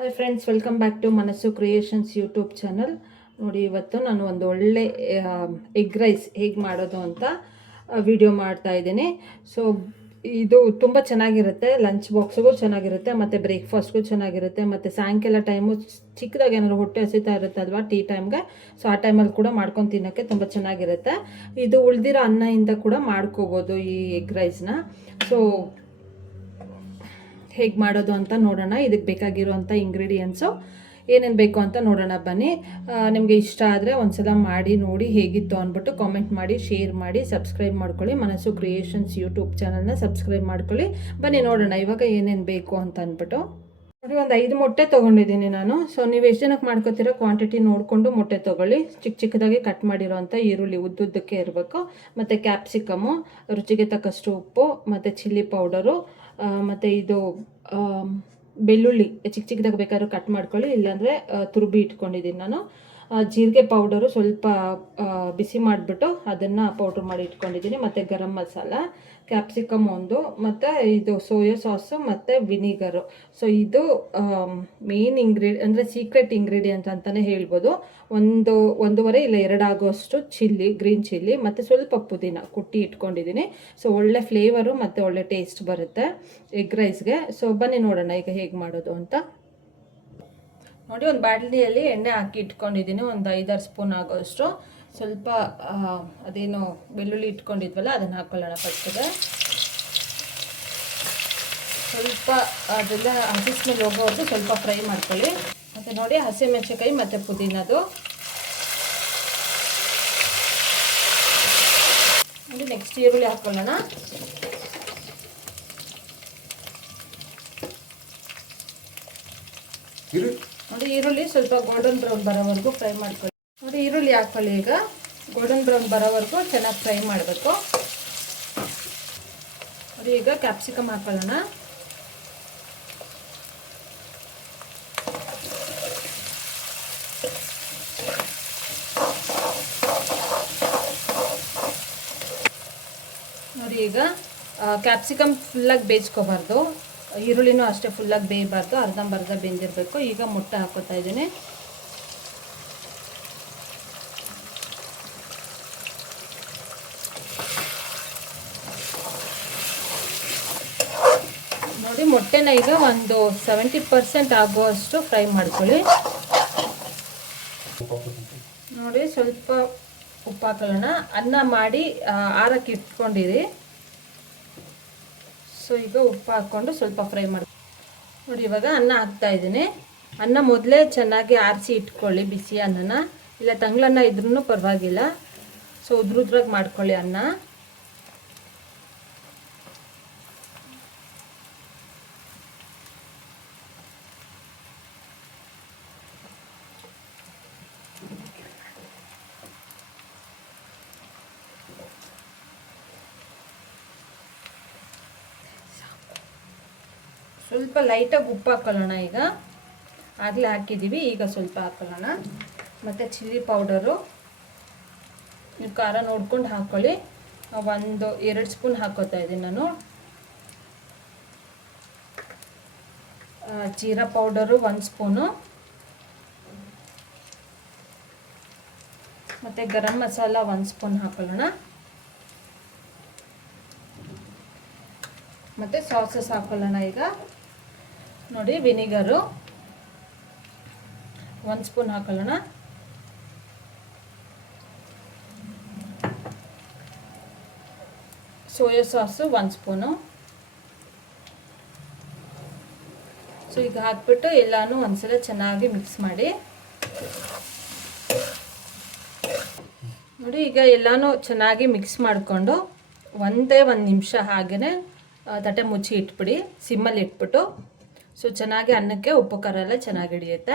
Hi friends, welcome back to Manassu creations YouTube channel. ನೋಡಿ, ಇವತ್ತು ನಾನು ಒಂದು ಒಳ್ಳೆ ಎಗ್ ರೈಸ್ ಹೇಗೆ ಮಾಡೋದು ಅಂತ ವಿಡಿಯೋ ಮಾಡ್ತಾ ಇದ್ದೀನಿ. ಸೊ ಇದು ತುಂಬ ಚೆನ್ನಾಗಿರುತ್ತೆ, ಲಂಚ್ ಬಾಕ್ಸ್ಗೂ ಚೆನ್ನಾಗಿರುತ್ತೆ ಮತ್ತು ಬ್ರೇಕ್ಫಾಸ್ಟ್ಗೂ ಚೆನ್ನಾಗಿರುತ್ತೆ ಮತ್ತು ಸಾಯಂಕಾಲ ಟೈಮು ಚಿಕ್ಕದಾಗಿ ಏನಾದ್ರು ಹೊಟ್ಟೆ ಹಸಿತಾ ಇರುತ್ತೆ ಅಲ್ವಾ, ಟೀ ಟೈಮ್ಗೆ. ಸೊ ಆ ಟೈಮಲ್ಲಿ ಕೂಡ ಮಾಡ್ಕೊಂಡು ತಿನ್ನೋಕ್ಕೆ ತುಂಬ ಚೆನ್ನಾಗಿರುತ್ತೆ. ಇದು ಉಳಿದಿರೋ ಅನ್ನದಿಂದ ಕೂಡ ಮಾಡ್ಕೋಬೋದು ಈ ಎಗ್ ರೈಸ್ನ. ಸೊ ಹೇಗೆ ಮಾಡೋದು ಅಂತ ನೋಡೋಣ. ಇದಕ್ಕೆ ಬೇಕಾಗಿರುವಂಥ ಇಂಗ್ರೀಡಿಯೆಂಟ್ಸು ಏನೇನು ಬೇಕು ಅಂತ ನೋಡೋಣ ಬನ್ನಿ. ನಿಮಗೆ ಇಷ್ಟ ಆದರೆ ಒಂದ್ಸಲ ಮಾಡಿ ನೋಡಿ ಹೇಗಿತ್ತು ಅಂದ್ಬಿಟ್ಟು ಕಾಮೆಂಟ್ ಮಾಡಿ, ಶೇರ್ ಮಾಡಿ, ಸಬ್ಸ್ಕ್ರೈಬ್ ಮಾಡ್ಕೊಳ್ಳಿ. ಮನಸ್ಸು ಕ್ರಿಯೇಷನ್ಸ್ ಯೂಟ್ಯೂಬ್ ಚಾನಲ್ನ ಸಬ್ಸ್ಕ್ರೈಬ್ ಮಾಡ್ಕೊಳ್ಳಿ. ಬನ್ನಿ ನೋಡೋಣ ಇವಾಗ ಏನೇನು ಬೇಕು ಅಂತ ಅಂದ್ಬಿಟ್ಟು. ನೋಡಿ, ಒಂದು 5 ಮೊಟ್ಟೆ ತೊಗೊಂಡಿದ್ದೀನಿ ನಾನು. ಸೊ ನೀವು ಎಷ್ಟು ಜನಕ್ಕೆ ಮಾಡ್ಕೊತೀರೋ ಕ್ವಾಂಟಿಟಿ ನೋಡಿಕೊಂಡು ಮೊಟ್ಟೆ ತೊಗೊಳ್ಳಿ. ಚಿಕ್ಕದಾಗಿ ಕಟ್ ಮಾಡಿರೋವಂಥ ಈರುಳ್ಳಿ ಉದ್ದುದ್ದಕ್ಕೆ ಇರಬೇಕು, ಮತ್ತು ಕ್ಯಾಪ್ಸಿಕಮು, ರುಚಿಗೆ ತಕ್ಕಷ್ಟು ಉಪ್ಪು, ಮತ್ತು ಚಿಲ್ಲಿ ಪೌಡರು, ಮತ್ತು ಇದು ಬೆಳ್ಳುಳ್ಳಿ ಚಿಕ್ಕದಾಗಿ ಬೇಕಾದ್ರೂ ಕಟ್ ಮಾಡ್ಕೊಳ್ಳಿ, ಇಲ್ಲಾಂದರೆ ತುರುಬಿ ಇಟ್ಕೊಂಡಿದ್ದೀನಿ ನಾನು. ಜೀರಿಗೆ ಪೌಡರು ಸ್ವಲ್ಪ ಬಿಸಿ ಮಾಡಿಬಿಟ್ಟು ಅದನ್ನು ಪೌಡ್ರ್ ಮಾಡಿ ಇಟ್ಕೊಂಡಿದ್ದೀನಿ, ಮತ್ತು ಗರಂ ಮಸಾಲ, ಕ್ಯಾಪ್ಸಿಕಮ್ ಒಂದು, ಮತ್ತು ಇದು ಸೋಯಾ ಸಾಸು ಮತ್ತು ವಿನಿಗರು. ಸೊ ಇದು ಮೇನ್ ಅಂದರೆ ಸೀಕ್ರೆಟ್ ಇಂಗ್ರೀಡಿಯೆಂಟ್ ಅಂತಲೇ ಹೇಳ್ಬೋದು. 1.5 ಇಲ್ಲ 2 ಆಗೋಷ್ಟು ಚಿಲ್ಲಿ, ಗ್ರೀನ್ ಚಿಲ್ಲಿ, ಮತ್ತು ಸ್ವಲ್ಪ ಪುದೀನ ಕುಟ್ಟಿ ಇಟ್ಕೊಂಡಿದ್ದೀನಿ. ಸೊ ಒಳ್ಳೆ ಫ್ಲೇವರು ಮತ್ತು ಒಳ್ಳೆ ಟೇಸ್ಟ್ ಬರುತ್ತೆ ಎಗ್ ರೈಸ್ಗೆ. ಸೊ ಬನ್ನಿ ನೋಡೋಣ ಈಗ ಹೇಗೆ ಮಾಡೋದು ಅಂತ. ನೋಡಿ, ಒಂದು ಬಾಣಲಿಯಲ್ಲಿ ಎಣ್ಣೆ ಹಾಕಿ ಇಟ್ಕೊಂಡಿದ್ದೀನಿ, ಒಂದು 5-6 ಸ್ಪೂನ್ ಆಗೋಷ್ಟು. ಸ್ವಲ್ಪ ಅದೇನು ಬೆಳ್ಳುಳ್ಳಿ ಇಟ್ಕೊಂಡಿದ್ವಲ್ಲ ಅದನ್ನು ಹಾಕ್ಕೊಳ್ಳೋಣ ಫಸ್ಟಿಗೆ. ಸ್ವಲ್ಪ ಅದೆಲ್ಲ ಹಸಿ ಸ್ಮೆಲ್ ಹೋಗೋವರೆಗೂ ಸ್ವಲ್ಪ ಫ್ರೈ ಮಾಡ್ಕೊಳ್ಳಿ. ಮತ್ತು ನೋಡಿ, ಹಸಿಮೆಣಸಿನಕಾಯಿ ಮತ್ತು ಪುದೀನದು ನೋಡಿ. ನೆಕ್ಸ್ಟ್ ಈರುಳ್ಳಿ ಹಾಕ್ಕೊಳ್ಳೋಣ. ನೋಡಿ, ಈರುಳ್ಳಿ ಸ್ವಲ್ಪ ಗೋಲ್ಡನ್ ಬ್ರೌನ್ ಬರೋವರೆಗೂ ಫ್ರೈ ಮಾಡ್ಕೊಳ್ಳಿ. ನೋಡಿ, ಈರುಳ್ಳಿ ಹಾಕ್ಕೊಳ್ಳಿ. ಈಗ ಗೋಲ್ಡನ್ ಬ್ರೌನ್ ಬರೋವರೆಗೂ ಚೆನ್ನಾಗಿ ಫ್ರೈ ಮಾಡಬೇಕು. ನೋಡಿ, ಈಗ ಕ್ಯಾಪ್ಸಿಕಮ್ ಹಾಕ್ಕೊಳ್ಳೋಣ. ನೋಡಿ, ಈಗ ಕ್ಯಾಪ್ಸಿಕಮ್ ಫುಲ್ಲಾಗಿ ಬೇಯಿಸ್ಕೋಬಾರ್ದು, ಈರುಳ್ಳಿನೂ ಅಷ್ಟೇ ಫುಲ್ಲಾಗಿ ಬೇಯಬಾರ್ದು, ಅರ್ಧಂಬರ್ಧ ಬೆಂದಿರಬೇಕು. ಈಗ ಮೊಟ್ಟೆ ಹಾಕೋತಾ ಇದ್ದೀನಿ. ನೋಡಿ, ಮೊಟ್ಟೆನ ಈಗ ಒಂದು 70% ಆಗುವಷ್ಟು ಫ್ರೈ ಮಾಡ್ಕೊಳ್ಳಿ. ನೋಡಿ, ಸ್ವಲ್ಪ ಉಪ್ಪು ಹಾಕೊಳ್ಳೋಣ. ಅನ್ನ ಮಾಡಿ ಆರಕ್ಕೆ ಇಟ್ಕೊಂಡಿರಿ. ಸೊ ಈಗ ಉಪ್ಪು ಹಾಕ್ಕೊಂಡು ಸ್ವಲ್ಪ ಫ್ರೈ ಮಾಡಿ. ನೋಡಿ, ಇವಾಗ ಅನ್ನ ಹಾಕ್ತಾಯಿದ್ದೀನಿ. ಅನ್ನ ಮೊದಲೇ ಚೆನ್ನಾಗಿ ಆರಿಸಿ ಇಟ್ಕೊಳ್ಳಿ, ಬಿಸಿ ಅನ್ನನ. ಇಲ್ಲ ತಂಗ್ಳನ್ನ ಇದ್ರೂ ಪರವಾಗಿಲ್ಲ. ಸೊ ಉದ್ರುದ್ರಾಗಿ ಮಾಡ್ಕೊಳ್ಳಿ ಅನ್ನ. ಸ್ವಲ್ಪ ಲೈಟಾಗಿ ಉಪ್ಪು ಹಾಕ್ಕೊಳ್ಳೋಣ. ಈಗ ಆಗಲೇ ಹಾಕಿದ್ದೀವಿ, ಈಗ ಸ್ವಲ್ಪ ಹಾಕ್ಕೊಳ್ಳೋಣ. ಮತ್ತು ಚಿಲ್ಲಿ ಪೌಡರು ನೀವು ಖಾರ ನೋಡ್ಕೊಂಡು ಹಾಕ್ಕೊಳ್ಳಿ. 1-2 ಸ್ಪೂನ್ ಹಾಕ್ಕೋತಾ ಇದ್ದೀನಿ ನಾನು. ಜೀರಾ ಪೌಡರು 1 ಸ್ಪೂನು, ಮತ್ತು ಗರಂ ಮಸಾಲ 1 ಸ್ಪೂನ್ ಹಾಕ್ಕೊಳ್ಳೋಣ. ಮತ್ತು ಸಾಸಸ್ ಹಾಕ್ಕೊಳ್ಳೋಣ. ಈಗ ನೋಡಿ, ವಿನಿಗರು 1 ಸ್ಪೂನ್ ಹಾಕೊಳ್ಳೋಣ. Soya sauce 1 spoon. ಸೊ ಈಗ ಹಾಕ್ಬಿಟ್ಟು ಎಲ್ಲನೂ ಒಂದ್ಸಲ ಚೆನ್ನಾಗಿ ಮಿಕ್ಸ್ ಮಾಡಿ. ನೋಡಿ, ಈಗ ಎಲ್ಲನೂ ಚೆನ್ನಾಗಿ ಮಿಕ್ಸ್ ಮಾಡಿಕೊಂಡು 1 ನಿಮಿಷ ಹಾಗೆಯೇ ತಟ್ಟೆ ಮುಚ್ಚಿ ಇಟ್ಬಿಡಿ, ಸಿಮ್ಮಲ್ಲಿ ಇಟ್ಬಿಟ್ಟು. ಸೊ ಚೆನ್ನಾಗಿ ಅನ್ನಕ್ಕೆ ಉಪ್ಪು ಖಾರ ಎಲ್ಲ ಚೆನ್ನಾಗಿ ಹಿಡಿಯುತ್ತೆ.